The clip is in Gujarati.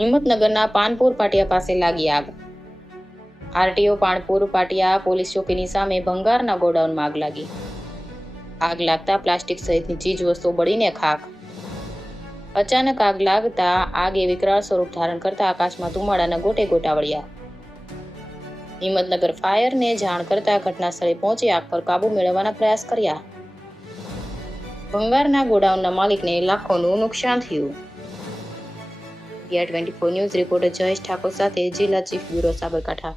હિંમતનગરના પાનપુર પાટિયા પાસે લાગી આગ. આરટીઓ પાનપુર પાટિયા પોલીસ ચોકીની સામે ભંગારના ગોડાઉનમાં આગ લાગી. આગ લાગતા પ્લાસ્ટિક સહિતની ચીજ વસ્તુઓ બળીને ખાખ. અચાનક આગ લાગતા આગે વિકરાળ સ્વરૂપ ધારણ કરતા આકાશમાં ધુમાડાના ગોટે ગોટા વળ્યા. હિંમતનગર ફાયરને જાણ કરતા ઘટના સ્થળે પહોંચી આગ પર કાબુ મેળવવાના પ્રયાસ કર્યા. ભંગારના ગોડાઉનના માલિકને લાખોનું નુકસાન થયું. India 24 news reporter Jayesh Thakor સાથે જિલ્લા ચીફ બ્યુરો સાબરકાંઠા.